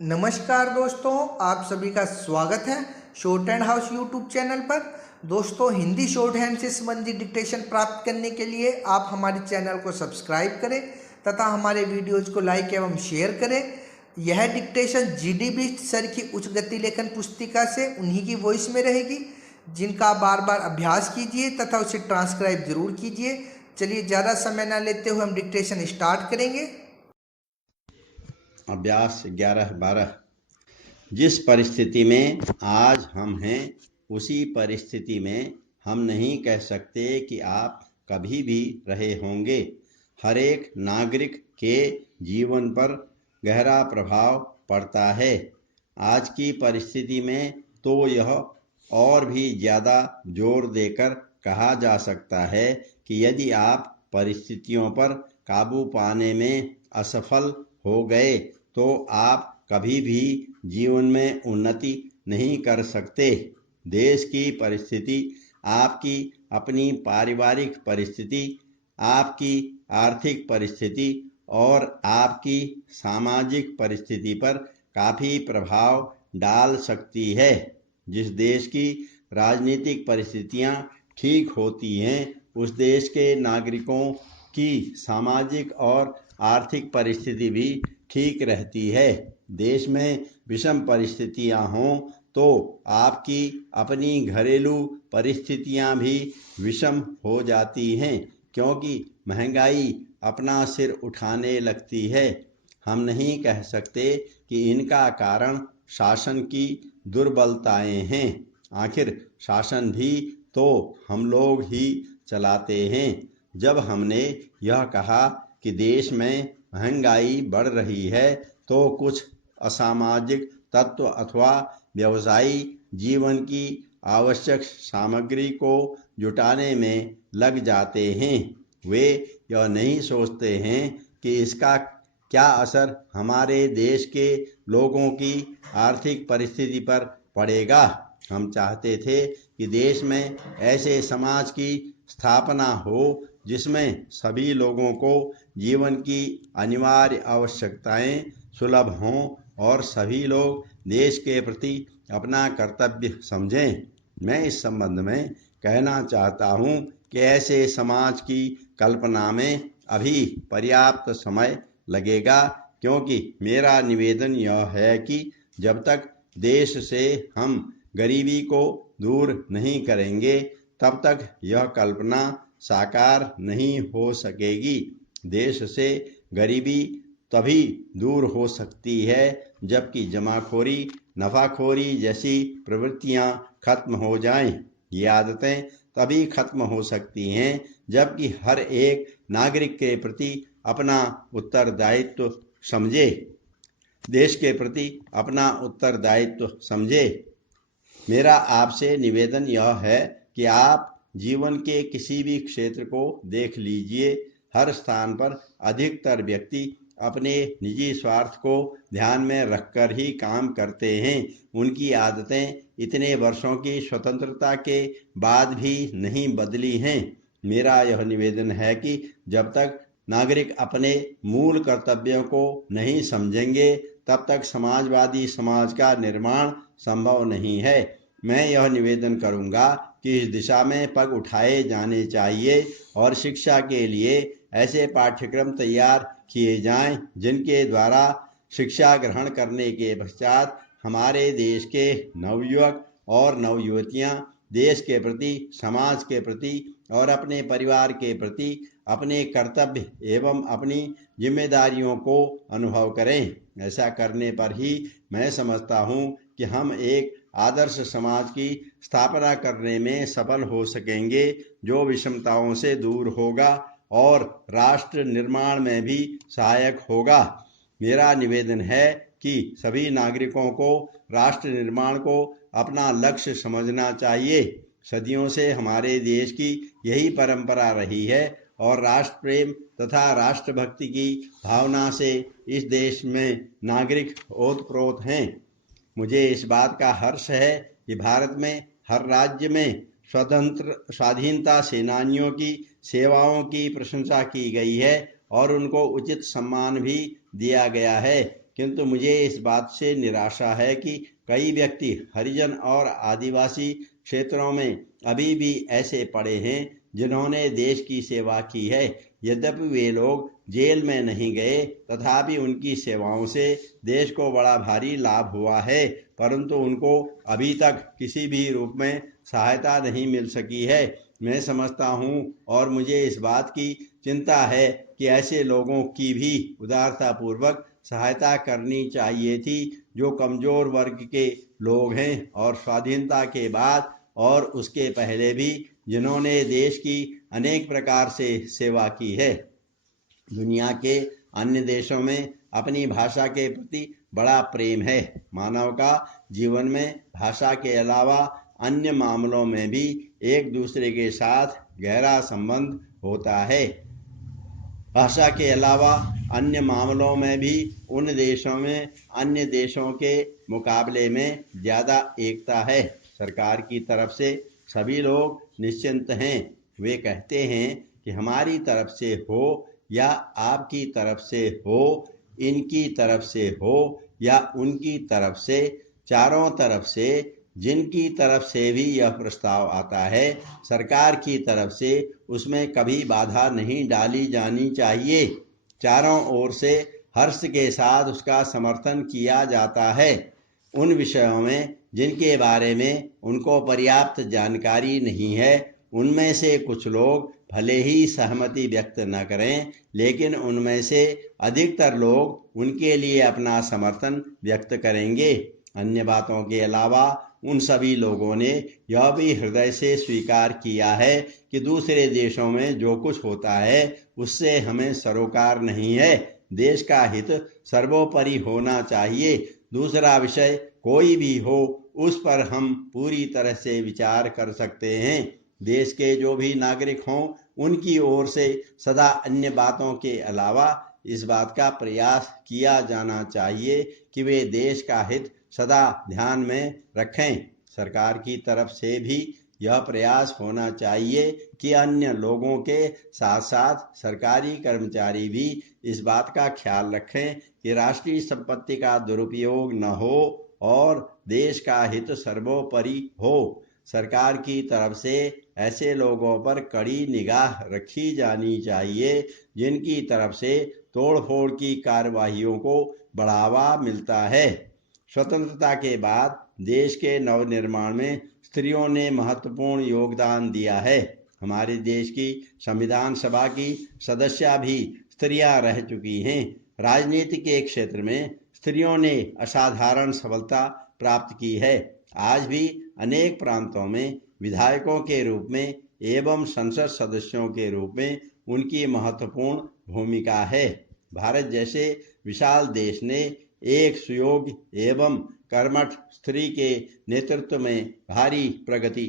नमस्कार दोस्तों, आप सभी का स्वागत है short hand house YouTube channel पर। दोस्तों, हिंदी शॉर्ट हैंड से संबंधित डिक्टेशन प्राप्त करने के लिए आप हमारे चैनल को सब्सक्राइब करें तथा हमारे वीडियोज को लाइक एवं शेयर करें। यह डिक्टेशन जीडी बिष्ट सर की उच्च गति लेखन पुस्तिका से उन्हीं की वॉइस में रहेगी, जिनका आप बार बार अभ्यास कीजिए तथा उसे ट्रांसक्राइब जरूर कीजिए। चलिए, ज़्यादा समय न लेते हुए हम डिक्टेशन स्टार्ट करेंगे। अभ्यास 11-12। जिस परिस्थिति में आज हम हैं उसी परिस्थिति में हम नहीं कह सकते कि आप कभी भी रहे होंगे। हर एक नागरिक के जीवन पर गहरा प्रभाव पड़ता है। आज की परिस्थिति में तो यह और भी ज़्यादा जोर देकर कहा जा सकता है कि यदि आप परिस्थितियों पर काबू पाने में असफल हो गए तो आप कभी भी जीवन में उन्नति नहीं कर सकते। देश की परिस्थिति, आपकी अपनी पारिवारिक परिस्थिति, आपकी आर्थिक परिस्थिति और आपकी सामाजिक परिस्थिति पर काफ़ी प्रभाव डाल सकती है। जिस देश की राजनीतिक परिस्थितियां ठीक होती हैं, उस देश के नागरिकों की सामाजिक और आर्थिक परिस्थिति भी ठीक रहती है। देश में विषम परिस्थितियां हों तो आपकी अपनी घरेलू परिस्थितियां भी विषम हो जाती हैं, क्योंकि महंगाई अपना सिर उठाने लगती है। हम नहीं कह सकते कि इनका कारण शासन की दुर्बलताएं हैं। आखिर शासन भी तो हम लोग ही चलाते हैं। जब हमने यह कहा कि देश में महंगाई बढ़ रही है तो कुछ असामाजिक तत्व अथवा व्यवसायी जीवन की आवश्यक सामग्री को जुटाने में लग जाते हैं। वे यह नहीं सोचते हैं कि इसका क्या असर हमारे देश के लोगों की आर्थिक परिस्थिति पर पड़ेगा। हम चाहते थे कि देश में ऐसे समाज की स्थापना हो जिसमें सभी लोगों को जीवन की अनिवार्य आवश्यकताएं सुलभ हों और सभी लोग देश के प्रति अपना कर्तव्य समझें। मैं इस संबंध में कहना चाहता हूं कि ऐसे समाज की कल्पना में अभी पर्याप्त समय लगेगा, क्योंकि मेरा निवेदन यह है कि जब तक देश से हम गरीबी को दूर नहीं करेंगे तब तक यह कल्पना साकार नहीं हो सकेगी। देश से गरीबी तभी दूर हो सकती है जबकि जमाखोरी, नफाखोरी जैसी प्रवृत्तियां खत्म हो जाएं। ये आदतें तभी खत्म हो सकती हैं जबकि हर एक नागरिक के प्रति अपना उत्तरदायित्व समझे, देश के प्रति अपना उत्तरदायित्व समझे। मेरा आपसे निवेदन यह है कि आप जीवन के किसी भी क्षेत्र को देख लीजिए, हर स्थान पर अधिकतर व्यक्ति अपने निजी स्वार्थ को ध्यान में रखकर ही काम करते हैं। उनकी आदतें इतने वर्षों की स्वतंत्रता के बाद भी नहीं बदली हैं। मेरा यह निवेदन है कि जब तक नागरिक अपने मूल कर्तव्यों को नहीं समझेंगे तब तक समाजवादी समाज का निर्माण संभव नहीं है। मैं यह निवेदन करूंगा कि इस दिशा में पग उठाए जाने चाहिए और शिक्षा के लिए ऐसे पाठ्यक्रम तैयार किए जाएं जिनके द्वारा शिक्षा ग्रहण करने के पश्चात हमारे देश के नवयुवक और नवयुवतियां देश के प्रति, समाज के प्रति और अपने परिवार के प्रति अपने कर्तव्य एवं अपनी जिम्मेदारियों को अनुभव करें। ऐसा करने पर ही मैं समझता हूँ कि हम एक आदर्श समाज की स्थापना करने में सफल हो सकेंगे, जो विषमताओं से दूर होगा और राष्ट्र निर्माण में भी सहायक होगा। मेरा निवेदन है कि सभी नागरिकों को राष्ट्र निर्माण को अपना लक्ष्य समझना चाहिए। सदियों से हमारे देश की यही परंपरा रही है और राष्ट्र प्रेम तथा राष्ट्रभक्ति की भावना से इस देश में नागरिक ओतप्रोत हैं। मुझे इस बात का हर्ष है कि भारत में हर राज्य में स्वाधीनता सेनानियों की सेवाओं की प्रशंसा की गई है और उनको उचित सम्मान भी दिया गया है, किंतु मुझे इस बात से निराशा है कि कई व्यक्ति हरिजन और आदिवासी क्षेत्रों में अभी भी ऐसे पड़े हैं जिन्होंने देश की सेवा की है। यद्यपि वे लोग जेल में नहीं गए, तथापि उनकी सेवाओं से देश को बड़ा भारी लाभ हुआ है, परंतु उनको अभी तक किसी भी रूप में सहायता नहीं मिल सकी है। मैं समझता हूँ और मुझे इस बात की चिंता है कि ऐसे लोगों की भी उदारतापूर्वक सहायता करनी चाहिए थी जो कमजोर वर्ग के लोग हैं और स्वाधीनता के बाद और उसके पहले भी जिन्होंने देश की अनेक प्रकार से सेवा की है। दुनिया के अन्य देशों में अपनी भाषा के प्रति बड़ा प्रेम है। मानव का जीवन में भाषा के अलावा अन्य मामलों में भी एक दूसरे के साथ गहरा संबंध होता है। भाषा के अलावा अन्य मामलों में भी उन देशों में अन्य देशों के मुकाबले में ज़्यादा एकता है। सरकार की तरफ से सभी लोग निश्चिंत हैं। वे कहते हैं कि हमारी तरफ से हो या आपकी तरफ से हो, इनकी तरफ से हो या उनकी तरफ से, चारों तरफ से जिनकी तरफ से भी यह प्रस्ताव आता है, सरकार की तरफ से उसमें कभी बाधा नहीं डाली जानी चाहिए। चारों ओर से हर्ष के साथ उसका समर्थन किया जाता है। उन विषयों में जिनके बारे में उनको पर्याप्त जानकारी नहीं है, उनमें से कुछ लोग भले ही सहमति व्यक्त न करें, लेकिन उनमें से अधिकतर लोग उनके लिए अपना समर्थन व्यक्त करेंगे। अन्य बातों के अलावा उन सभी लोगों ने यह भी हृदय से स्वीकार किया है कि दूसरे देशों में जो कुछ होता है उससे हमें सरोकार नहीं है। देश का हित सर्वोपरि होना चाहिए। दूसरा विषय कोई भी हो, उस पर हम पूरी तरह से विचार कर सकते हैं। देश के जो भी नागरिक हों, उनकी ओर से सदा अन्य बातों के अलावा इस बात का प्रयास किया जाना चाहिए कि वे देश का हित सदा ध्यान में रखें। सरकार की तरफ से भी यह प्रयास होना चाहिए कि अन्य लोगों के साथ साथ सरकारी कर्मचारी भी इस बात का ख्याल रखें कि राष्ट्रीय संपत्ति का दुरुपयोग न हो और देश का हित सर्वोपरि हो। सरकार की तरफ से ऐसे लोगों पर कड़ी निगाह रखी जानी चाहिए जिनकी तरफ से तोड़फोड़ की कार्यवाहियों को बढ़ावा मिलता है। स्वतंत्रता के बाद देश के नवनिर्माण में स्त्रियों ने महत्वपूर्ण योगदान दिया है। हमारे देश की संविधान सभा की सदस्या भी स्त्रियां रह चुकी हैं। राजनीति के क्षेत्र में स्त्रियों ने असाधारण सफलता प्राप्त की है। आज भी अनेक प्रांतों में विधायकों के रूप में एवं संसद सदस्यों के रूप में उनकी महत्वपूर्ण भूमिका है। भारत जैसे विशाल देश ने एक सुयोग्य एवं कर्मठ स्त्री के नेतृत्व में भारी प्रगति